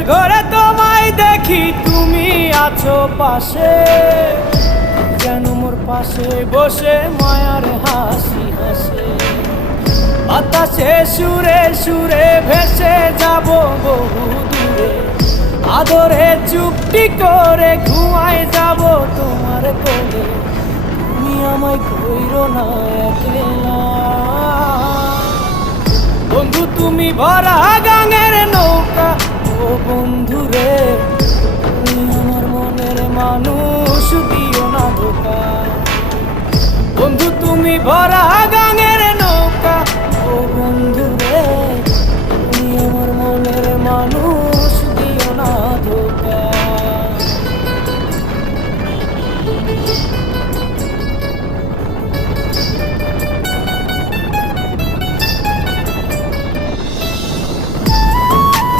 ঘুমের ঘরে তোমায় দেখি, তুমি আছো পাশে, যেন মোর পাশে বসে মায়ার হাসি হাসে। বাতাসে সুরে সুরে ভেসে যাব বহু দূরে, আদরে চুপটি করে ঘুমায় যাব তোমার কোলে। তুমি আমায় কইরো না একলা বন্ধু, তুমি ভরা গাঙের নৌকা। ও বন্ধু রে, তুমি আমার মনের মানুষ, দিও না ধোকা। বন্ধু তুমি ভরা গাঙের নৌকা। ও বন্ধু রে, তুমি আমার মনের মানুষ।